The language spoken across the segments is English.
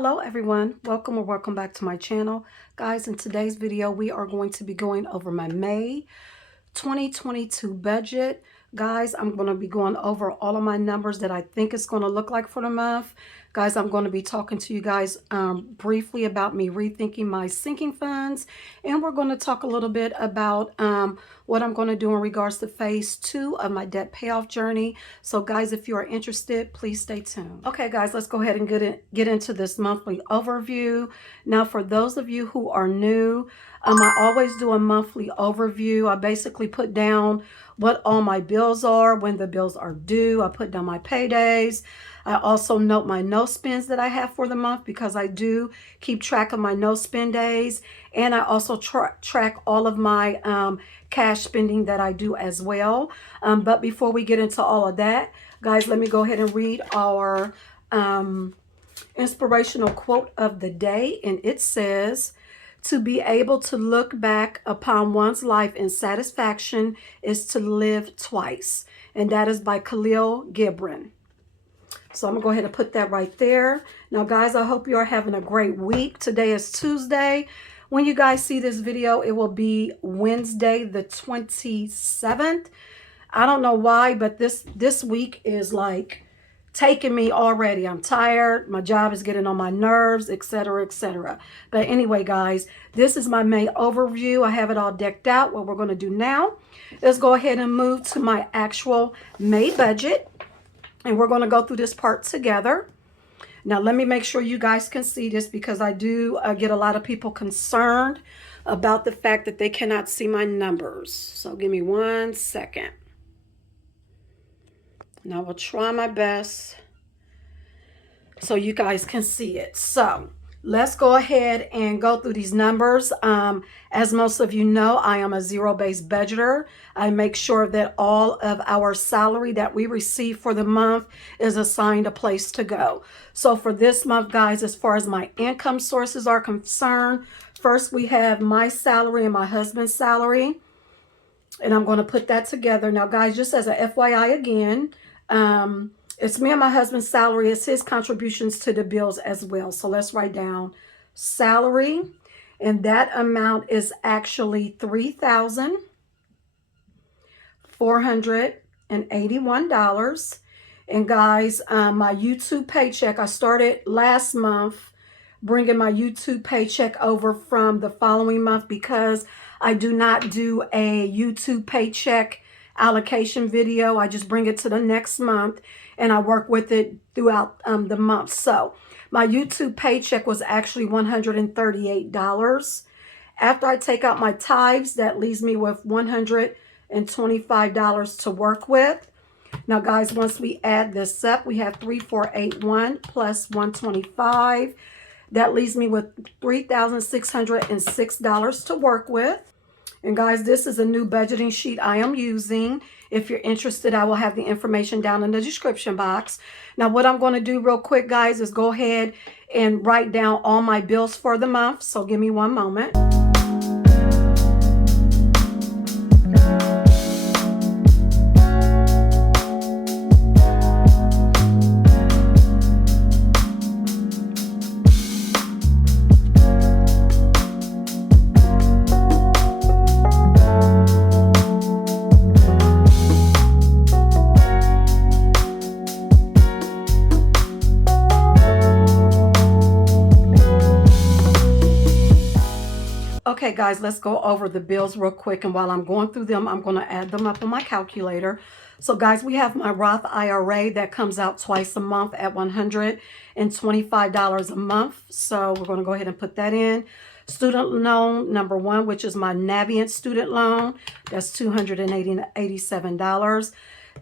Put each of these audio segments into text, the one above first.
Hello everyone, welcome back to my channel. Guys, in today's video we are going to be going over my May 2022 budget. Guys, I'm going to be going over all of my numbers that I think it's going to look like for the month. Guys, I'm going to be talking to you guys briefly about me rethinking my sinking funds, and we're going to talk a little bit about what I'm going to do in regards to phase 2 of my debt payoff journey. So guys, if you are interested, please stay tuned. Okay guys, let's go ahead and get into this monthly overview. Now, for those of you who are new, I always do a monthly overview. I basically put down what all my bills are, when the bills are due. I put down my paydays. I also note my no spends that I have for the month, because I do keep track of my no spend days. And I also track all of my cash spending that I do as well. But before we get into all of that, guys, let me go ahead and read our inspirational quote of the day. And it says, "To be able to look back upon one's life in satisfaction is to live twice." And that is by Khalil Gibran. So I'm going to go ahead and put that right there. Now, guys, I hope you are having a great week. Today is Tuesday. When you guys see this video, it will be Wednesday the 27th. I don't know why, but this week is like taking me already. I'm tired. My job is getting on my nerves, etc., etc. But anyway, guys, this is my May overview. I have it all decked out. What we're going to do now is go ahead and move to my actual May budget. And we're going to go through this part together. Now, let me make sure you guys can see this, because I do get a lot of people concerned about the fact that they cannot see my numbers. So give me 1 second. Now, I will try my best so you guys can see it. So let's go ahead and go through these numbers. As most of you know, I am a zero-based budgeter. I make sure that all of our salary that we receive for the month is assigned a place to go. So for this month, guys, as far as my income sources are concerned, first we have my salary and my husband's salary. And I'm going to put that together. Now, guys, just as a FYI again, it's me and my husband's salary. It's his contributions to the bills as well. So let's write down salary. And that amount is actually $3,481. And guys, my YouTube paycheck, I started last month bringing my YouTube paycheck over from the following month, because I do not do a YouTube paycheck allocation video. I just bring it to the next month and I work with it throughout the month. So my YouTube paycheck was actually $138. After I take out my tithes, that leaves me with $125 to work with. Now, guys, once we add this up, we have 3,481 plus 125. That leaves me with $3,606 to work with. And guys, this is a new budgeting sheet I am using. If you're interested, I will have the information down in the description box. Now, what I'm going to do real quick, guys, is go ahead and write down all my bills for the month. So give me one moment. Okay, guys, let's go over the bills real quick. And while I'm going through them, I'm going to add them up on my calculator. So, guys, we have my Roth IRA that comes out twice a month at $125 a month. So we're going to go ahead and put that in. Student loan number 1, which is my Navient student loan, that's $287.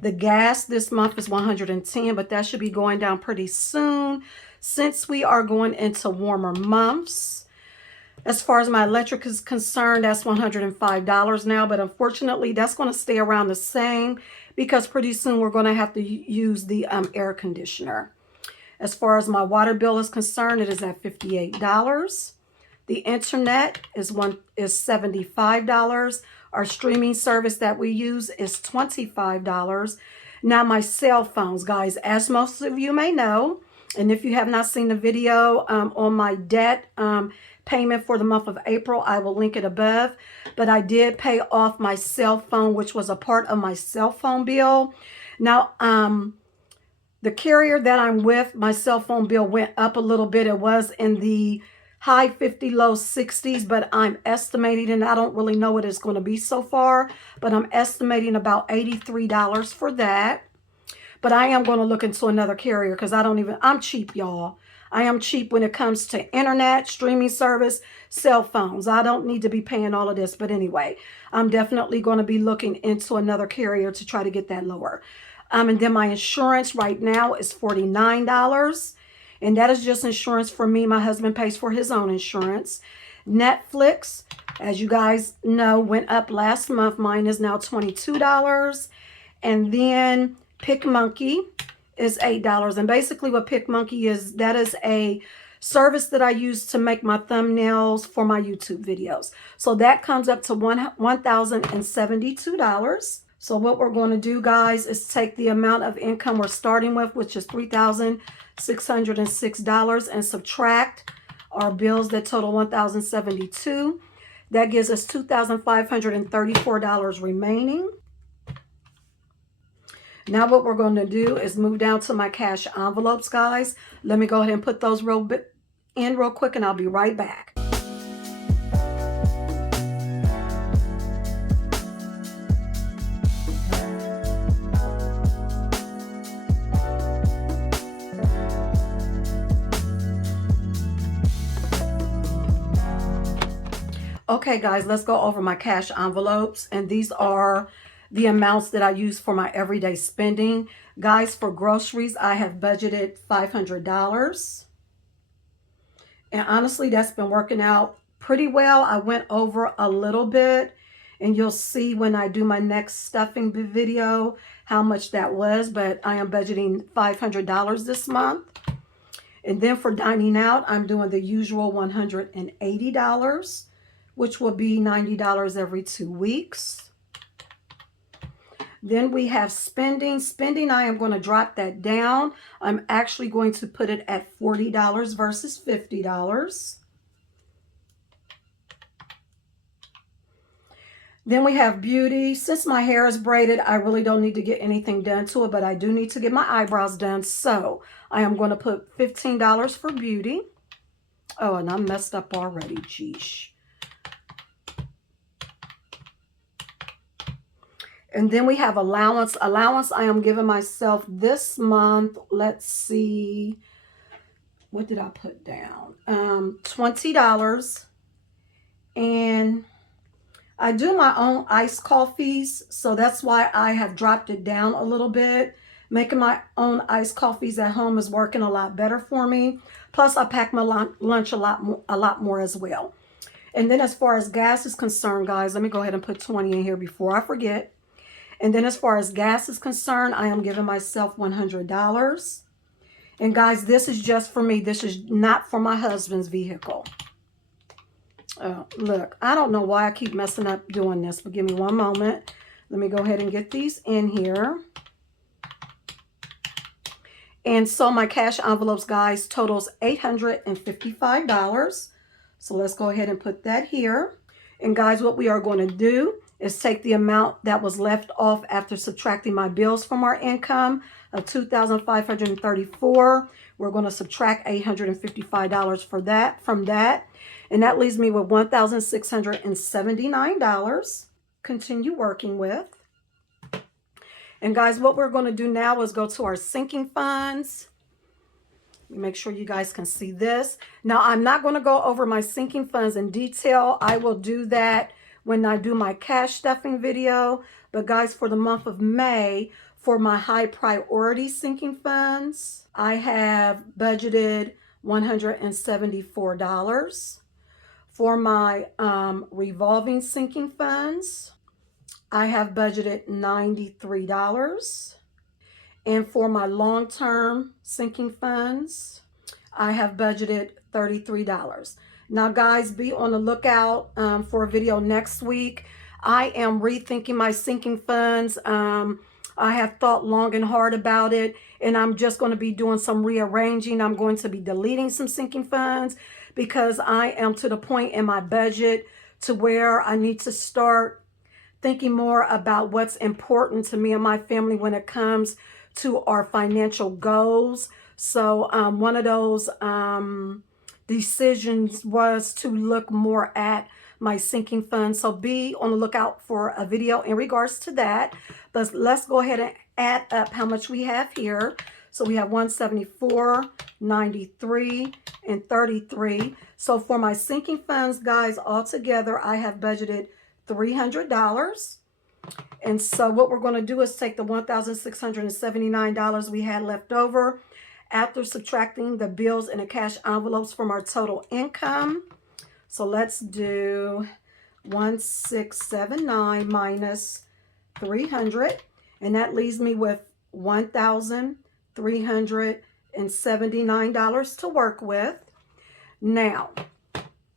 The gas this month is $110, but that should be going down pretty soon since we are going into warmer months. As far as my electric is concerned, that's $105 now, but unfortunately, that's going to stay around the same, because pretty soon we're going to have to use the air conditioner. As far as my water bill is concerned, it is at $58. The internet is $75. Our streaming service that we use is $25. Now, my cell phones, guys, as most of you may know, And if you have not seen the video on my debt payment for the month of April, I will link it above. But I did pay off my cell phone, which was a part of my cell phone bill. Now, the carrier that I'm with, my cell phone bill went up a little bit. It was in the high 50, low 60s, but I'm estimating, and I don't really know what it's going to be so far, but I'm estimating about $83 for that. But I am going to look into another carrier because I'm cheap, y'all. I am cheap when it comes to internet, streaming service, cell phones. I don't need to be paying all of this. But anyway, I'm definitely going to be looking into another carrier to try to get that lower. And then my insurance right now is $49. And that is just insurance for me. My husband pays for his own insurance. Netflix, as you guys know, went up last month. Mine is now $22. And then PicMonkey is $8. And basically what PicMonkey is, that is a service that I use to make my thumbnails for my YouTube videos. So that comes up to $1,072. So what we're going to do, guys, is take the amount of income we're starting with, which is $3,606, and subtract our bills that total $1,072. That gives us $2,534 remaining. Now what we're going to do is move down to my cash envelopes, guys. Let me go ahead and put those real quick, and I'll be right back. Okay, guys, let's go over my cash envelopes. And these are the amounts that I use for my everyday spending. Guys, for groceries, I have budgeted $500. And honestly, that's been working out pretty well. I went over a little bit, and you'll see when I do my next stuffing video how much that was. But I am budgeting $500 this month. And then for dining out, I'm doing the usual $180, which will be $90 every 2 weeks. Then we have spending. Spending, I am going to drop that down. I'm actually going to put it at $40 versus $50. Then we have beauty. Since my hair is braided, I really don't need to get anything done to it, but I do need to get my eyebrows done. So I am going to put $15 for beauty. Oh, and I'm messed up already. Geesh. And then we have allowance. Allowance, I am giving myself this month, let's see, what did I put down? $20. And I do my own iced coffees, so that's why I have dropped it down a little bit. Making my own iced coffees at home is working a lot better for me. Plus, I pack my lunch a lot more as well. And then as far as gas is concerned, guys, let me go ahead and put 20 in here before I forget. And then as far as gas is concerned, I am giving myself $100. And guys, this is just for me. This is not for my husband's vehicle. Look, I don't know why I keep messing up doing this, but give me one moment. Let me go ahead and get these in here. And so my cash envelopes, guys, totals $855. So let's go ahead and put that here. And guys, what we are going to do is take the amount that was left off after subtracting my bills from our income of $2,534. We're going to subtract $855 from that. And that leaves me with $1,679. Continue working with. And guys, what we're going to do now is go to our sinking funds. Make sure you guys can see this. Now, I'm not going to go over my sinking funds in detail. I will do that when I do my cash stuffing video. But guys, for the month of May, for my high priority sinking funds, I have budgeted $174. For my revolving sinking funds, I have budgeted $93. And for my long-term sinking funds, I have budgeted $33. Now, guys, be on the lookout for a video next week. I am rethinking my sinking funds. I have thought long and hard about it, and I'm just going to be doing some rearranging. I'm going to be deleting some sinking funds because I am to the point in my budget to where I need to start thinking more about what's important to me and my family when it comes to our financial goals. So one of those decisions was to look more at my sinking fund. So be on the lookout for a video in regards to that. But let's go ahead and add up how much we have here. So we have 174, 93, and 33. So for my sinking funds, guys, altogether, I have budgeted $300. And so what we're going to do is take the $1,679 we had left over after subtracting the bills and the cash envelopes from our total income. So let's do 1,679 minus 300, and that leaves me with $1,379 to work with. Now,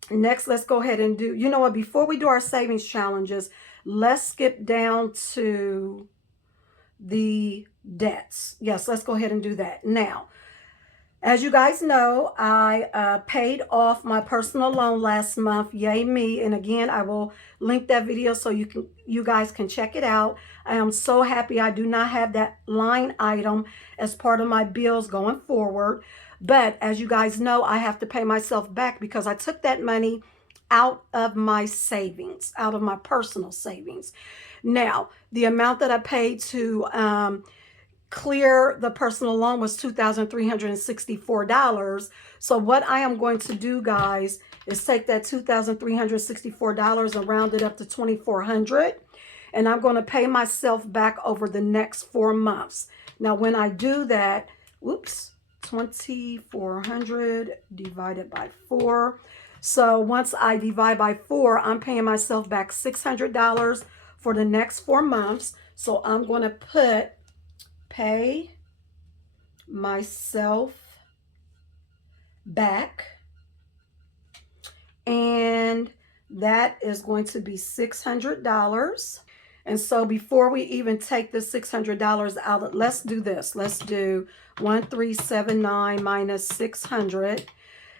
next, let's go ahead and do, you know what, before we do our savings challenges, let's skip down to the debts. Yes, let's go ahead and do that. Now, as you guys know, I paid off my personal loan last month. Yay me. And again, I will link that video so you guys can check it out. I am so happy I do not have that line item as part of my bills going forward. But as you guys know, I have to pay myself back because I took that money out of my savings, out of my personal savings. Now, the amount that I paid to clear the personal loan was $2,364. So what I am going to do, guys, is take that $2,364 and round it up to $2,400. And I'm going to pay myself back over the next 4 months. Now, when I do that, whoops, 2,400 divided by 4. So once I divide by 4, I'm paying myself back $600 for the next 4 months. So I'm going to put pay myself back, and that is going to be $600. And so before we even take the $600 out, let's do this. Let's do 1,379 minus 600.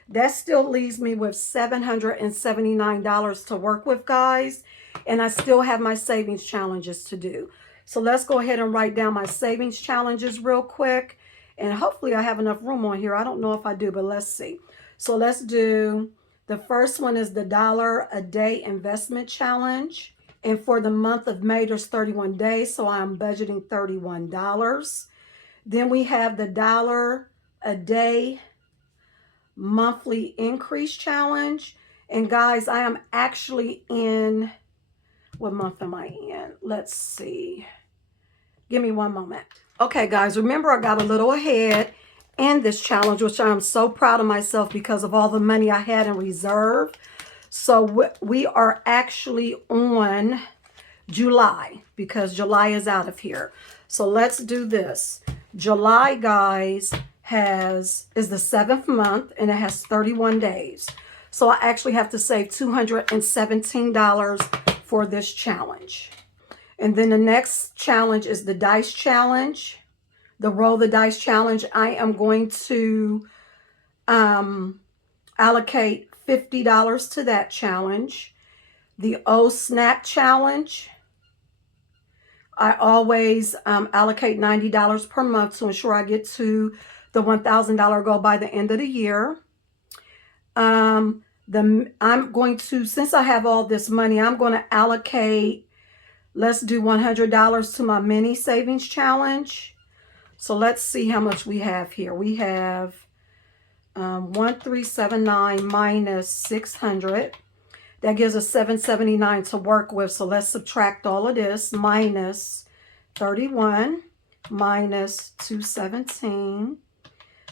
That still leaves me with $779 to work with, guys. And I still have my savings challenges to do. So let's go ahead and write down my savings challenges real quick. And hopefully I have enough room on here. I don't know if I do, but let's see. So let's do, the first one is the $1 a day investment challenge. And for the month of May, there's 31 days. So I'm budgeting $31. Then we have the $1 a day monthly increase challenge. And guys, I am actually in, what month am I in? Let's see. Give me one moment. Okay, guys, remember I got a little ahead in this challenge, which I'm so proud of myself because of all the money I had in reserve. So we are actually on July because July is out of here. So let's do this. July, guys, is the 7th month and it has 31 days. So I actually have to save $217 for this challenge. And then the next challenge is the dice challenge, the roll the dice challenge. I am going to allocate $50 to that challenge. The O Snap challenge, I always allocate $90 per month to ensure I get to the $1,000 goal by the end of the year. I'm going to, since I have all this money, I'm going to allocate, let's do $100 to my mini savings challenge. So let's see how much we have here. We have 1,379 minus 600. That gives us 779 to work with. So let's subtract all of this. Minus 31, minus 217,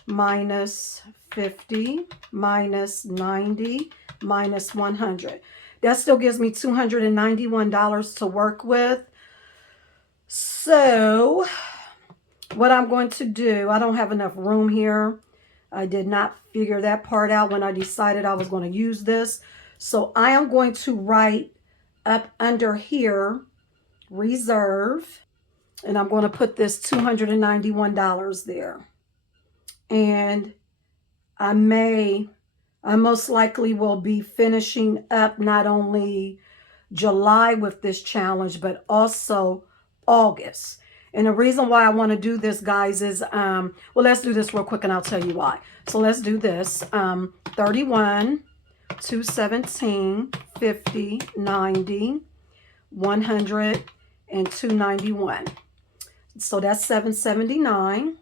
minus 50, minus 90, minus 100. That still gives me $291 to work with. So what I'm going to do, I don't have enough room here. I did not figure that part out when I decided I was going to use this. So I am going to write up under here, reserve. And I'm going to put this $291 there. And I most likely will be finishing up not only July with this challenge, but also August. And the reason why I want to do this, guys, is, well, let's do this real quick and I'll tell you why. So let's do this. 31, 217, 50, 90, 100, and 291. So that's 779.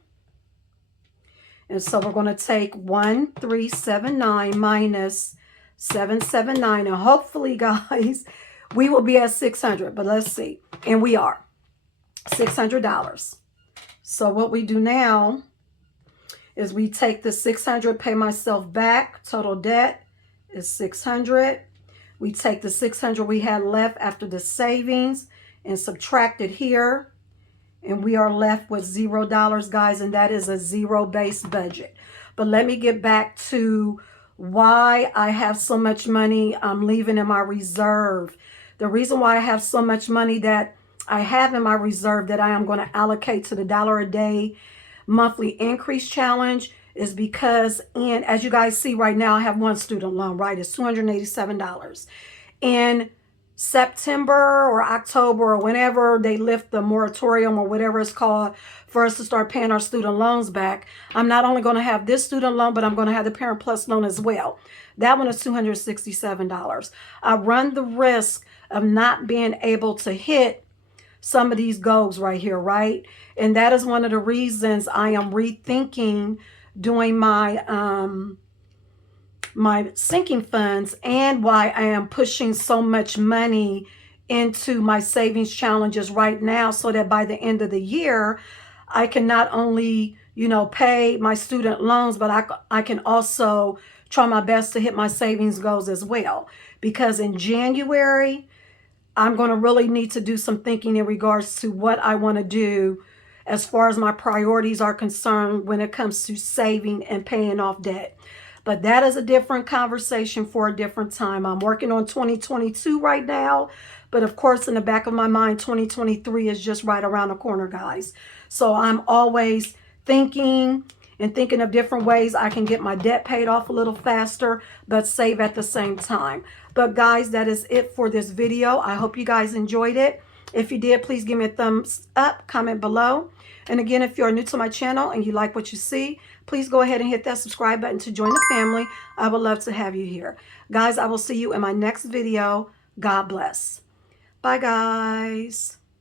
And so we're going to take 1379 minus 779. And hopefully, guys, we will be at 600. But let's see. And we are. $600. So what we do now is we take the 600, pay myself back. Total debt is 600. We take the 600 we had left after the savings and subtract it here. And we are left with $0, guys, and that is a zero-based budget. But let me get back to why I have so much money I'm leaving in my reserve. The reason why I have so much money that I have in my reserve that I am going to allocate to the $1 a day monthly increase challenge is because, and as you guys see right now, I have one student loan, right? It's $287. In September or October or whenever they lift the moratorium or whatever it's called for us to start paying our student loans back, I'm not only going to have this student loan, but I'm going to have the Parent Plus loan as well. That one is $267. I run the risk of not being able to hit some of these goals right here, right? And that is one of the reasons I am rethinking doing my my sinking funds, and why I am pushing so much money into my savings challenges right now, so that by the end of the year, I can not only, you know, pay my student loans, but I can also try my best to hit my savings goals as well. Because in January, I'm going to really need to do some thinking in regards to what I want to do as far as my priorities are concerned when it comes to saving and paying off debt. But that is a different conversation for a different time. I'm working on 2022 right now. But of course, in the back of my mind, 2023 is just right around the corner, guys. So I'm always thinking of different ways I can get my debt paid off a little faster, but save at the same time. But guys, that is it for this video. I hope you guys enjoyed it. If you did, please give me a thumbs up, comment below. And again, if you're new to my channel and you like what you see, please go ahead and hit that subscribe button to join the family. I would love to have you here. Guys, I will see you in my next video. God bless. Bye, guys.